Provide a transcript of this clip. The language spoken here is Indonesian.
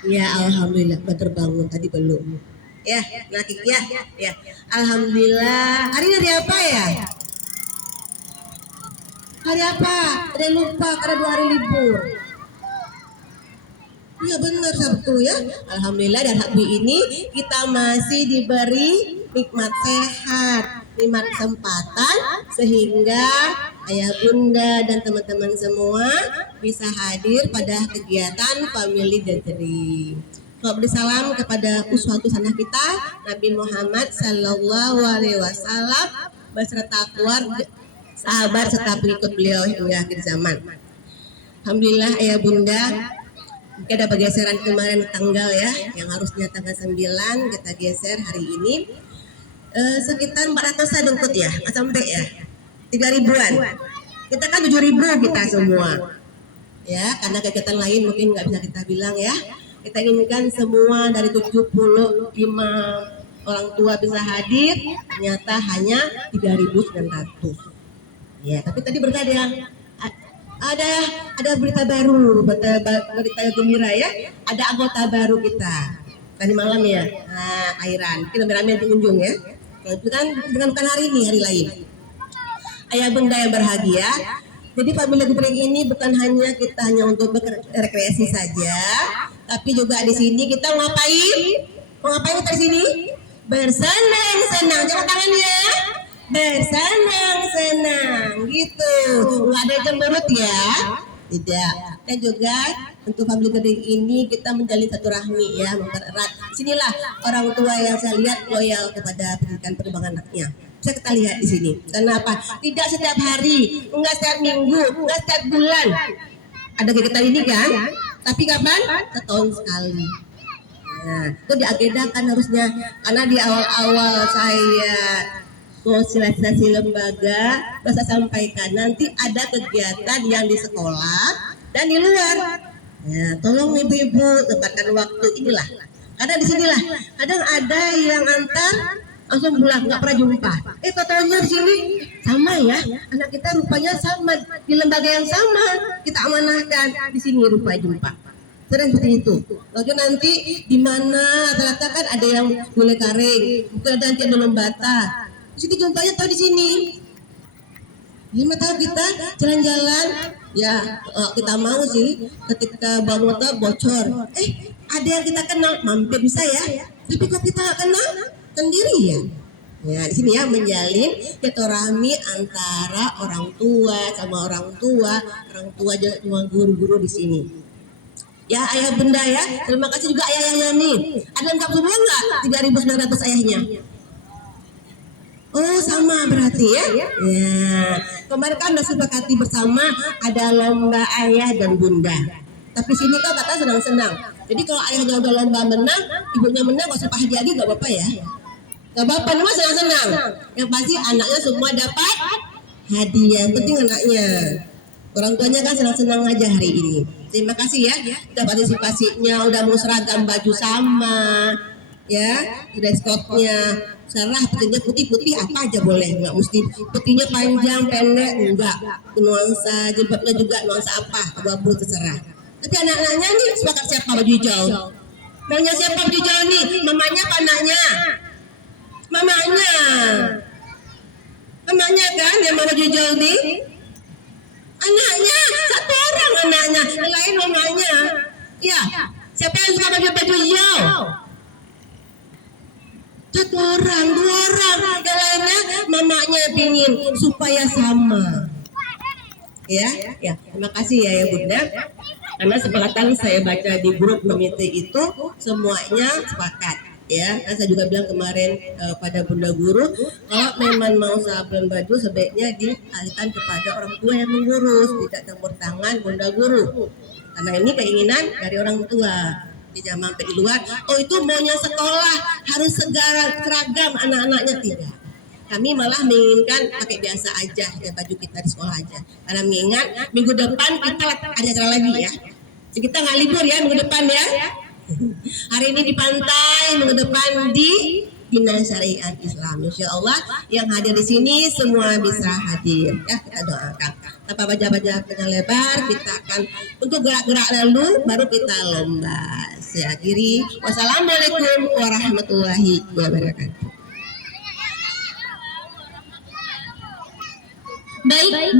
Ya, alhamdulillah udah terbangun tadi belum. Ya, nakik ya, ya. Alhamdulillah. Hari ini hari apa ya? Hari apa? Ada yang lupa karena 2 hari libur. Iya benar Sabtu ya. Alhamdulillah dan hari ini kita masih diberi nikmat sehat, nikmat kesempatan sehingga ayah bunda dan teman-teman semua bisa hadir pada kegiatan Family Gathering. Beri salam kepada uswatul sanah kita Nabi Muhammad Sallallahu Alaihi Wasallam beserta keluarga, sahabat serta pengikut beliau hingga akhir zaman. Alhamdulillah ayah bunda, ada pergeseran kemarin tanggal ya, yang harusnya tanggal 9 kita geser hari ini. Sekitar 400-an ikut ya, nggak sampai ya, 3 ribuan. Kita kan 7 ribu kita semua. Ya, karena kegiatan lain mungkin nggak bisa kita bilang ya. Kita inginkan semua dari 75 orang tua bisa hadir, ternyata hanya 3.900. Ya, tapi tadi berkata ada berita baru, berita gembira ya. Ada anggota baru kita tadi malam ya. Nah, Airan, kita rame di ujung ya. Itu kan bukan hari ini, hari lain. Ayah bunda yang berbahagia. Jadi Family Gathering ini bukan hanya kita hanya untuk berrekreasi saja, tapi juga di sini kita ngapain? Mau ngapain kita di sini? Bersenang-senang. Coba tangannya. Bersenang-senang gitu, nggak ada cemberut ya, tidak. Dan juga untuk Family Gathering ini kita menjalin satu rahmi ya, mempererat. Sinilah orang tua yang saya lihat loyal kepada pendidikan perkembangan anaknya. Bisa kita lihat di sini. Kenapa? Tidak setiap hari, enggak setiap minggu, enggak setiap bulan ada kegiatan ini kan? Tapi kapan? Setahun sekali. Nah, itu diagendakan harusnya, karena di awal-awal saya sosialisasi lembaga bisa sampaikan nanti ada kegiatan yang di sekolah dan di luar. Ya, tolong ibu-ibu tempatkan waktu inilah. Karena di sinilah kadang ada yang antar langsung pulang nggak pernah jumpa. Totalnya di sini sama ya, anak kita rupanya sama di lembaga yang sama, kita amanahkan di sini rupanya jumpa. Sering seperti itu. Lalu nanti di mana ternyata kan ada yang mulai karing, mungkin ada yang Lembata. Di sini jumpanya tahu di sini. Lima tahun kita jalan-jalan, ya kita mau sih ketika bawa motor bocor. Ada yang kita kenal, mampir bisa ya. Tapi kok kita nggak kenal, sendirian. Ya di sini ya menjalin silaturahmi antara orang tua sama orang tua juga cuma guru-guru di sini. Ya ayah bunda ya, terima kasih juga ayah-ayahnya nih. Ada lengkap semua nggak? 3.900 ayahnya. Oh sama berarti ya. Ya kemarin kan udah sepakati bersama ada lomba ayah dan bunda. Tapi sini kan kata senang-senang. Jadi kalau ayahnya udah lomba menang, ibunya menang, gak usah hadiah lagi, gak apa-apa ya. Gak apa-apa, cuma senang-senang. Yang pasti anaknya semua dapat hadiah. Yang penting anaknya. Orang tuanya kan senang-senang aja hari ini. Terima kasih ya. Udah partisipasinya, udah mau seragam baju sama, ya, dress code-nya. Serah putihnya putih-putih apa aja boleh, nggak mesti putihnya panjang pendek, enggak. Nuansa jilbabnya juga nuansa apa, abu-abu terserah. Tapi anak-anaknya nih sepakat siapa baju hijau? Maunya siapa baju hijau nih? Mamanya apa anaknya? Mamanya. Mamanya kan yang mau baju hijau nih? Anaknya, satu orang anaknya, yang lain mamanya. Ya, siapa yang suka baju hijau? Satu orang, 2 orang, yang lainnya mamanya pingin supaya sama. Ya, terima kasih ya bunda. Karena sepakatan saya baca di grup komite itu semuanya sepakat. Ya, kan saya juga bilang kemarin pada bunda guru, kalau memang mau sablon baju sebaiknya dialihkan kepada orang tua yang mengurus, tidak campur tangan bunda guru. Karena ini keinginan dari orang tua. Di zaman di luar, oh itu maunya sekolah harus seragam anak-anaknya, tidak. Kami malah menginginkan pakai biasa aja ya, baju kita di sekolah aja. Karena mengingat minggu depan kita ada acara lagi ya. Jadi kita nggak libur ya minggu depan ya. Hari ini di pantai, minggu depan di Dinas Syariat Islam. Insya Allah yang hadir di sini semua bisa hadir. Ya kita doakan. Tanpa baca-baca panjang lebar, kita akan untuk gerak-gerak dulu, baru kita lomba. Saya akhiri. Wassalamualaikum warahmatullahi wabarakatuh. Baik.